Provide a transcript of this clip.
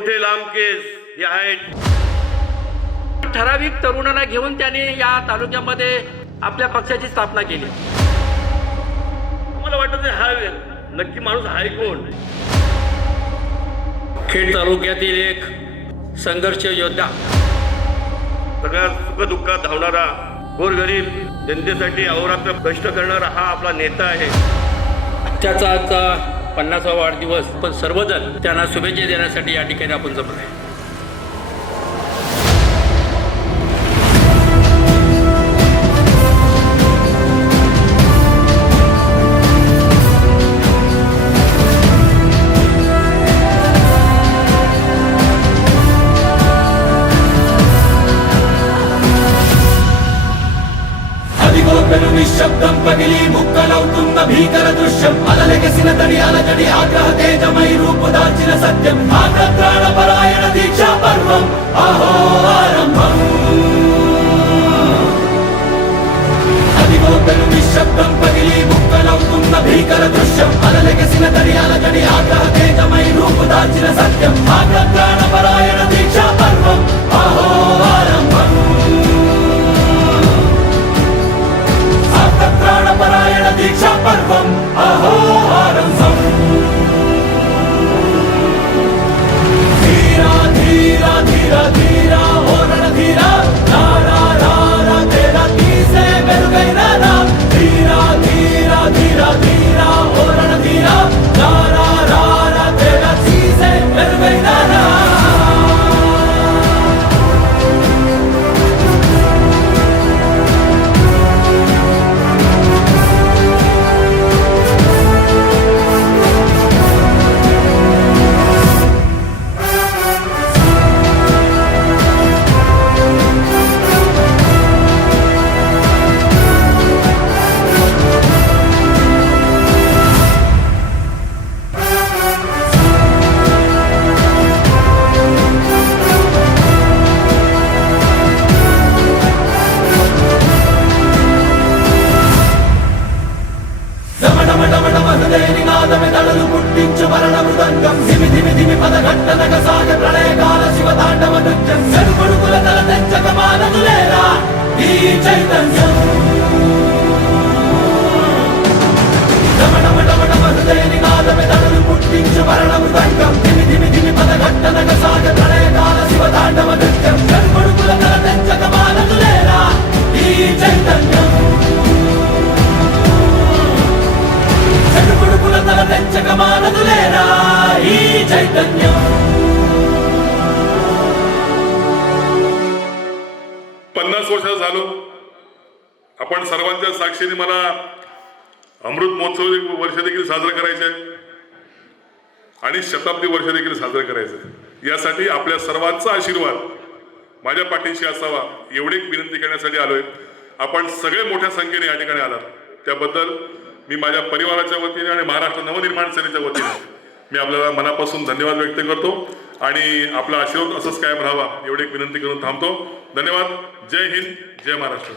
मोठे लांब केस हे आहेत. ठराविक तरुणांना घेऊन त्याने या तालुक्यामध्ये आपल्या पक्षाची स्थापना केली. मला वाटतं हा नक्की माणूस आहे कोण? खेड तालुक्यातील एक संघर्ष योद्धा. सगळ्या सुखदुःखात धावणारा गोरगरीब जनतेसाठी अहोरात्र कष्ट करणारा हा आपला नेता आहे. त्याचा आजचा पन्नासावा वाढदिवस पण सर्वजण त्यांना शुभेच्छा देण्यासाठी या ठिकाणी आपण जमत आहे. निशब्दं पगिली मुक्त అవుతున్న భీకర దృశ్యం. అలలెగసిన తడి అలజడి ఆగ్రహ తేజమై రూపు దాల్చిన సత్యం ఆగ్రత్రాణ పరాయణ దీక్షా పర్వం. అహో ఆరంభం. అదిగో నిశ్శబ్దం పగిలి ముక్కలవుతున్న భీకర దృశ్యం. అలలెగసిన తడి అలజడి ఆగ్రహ తేజమై రూపు దాల్చిన సత్యం ఆగ్రత్రాణ పరాయణ Aham, Aham. దమడమడమడమహృదయని నాదమె పుట్టించు మరణ మృదంగం. ధిమి ధిమి ధిమి పద ఘట్టనగ సాగ ప్రళయకాల శివ తాండవ నృత్యం చెరుకొడుకుల తల తెచ్చక మానదులేరా ఈ చైతన్యం. पन्नास वर्षाचं झालो. आपण सर्वांच्या साक्षीने मला अमृत महोत्सव वर्ष देखील साजरं करायचं आहे आणि शताब्दी वर्ष देखील साजरं करायचं आहे यासाठी आपल्या सर्वांचा आशीर्वाद माझ्या पाठीशी असावा एवढी विनंती करण्यासाठी आलोय. आपण सगळे मोठ्या संख्येने या ठिकाणी आलात. त्याबद्दल मी माझ्या परिवाराच्या वतीने आणि महाराष्ट्र नवनिर्माण सेनेच्या वतीने मी आपल्याला मनापासून धन्यवाद व्यक्त करतो. आणि आपला आशीर्वाद असंच कायम राहावा एवढी एक विनंती करून थांबतो. धन्यवाद. जय हिंद. जय महाराष्ट्र.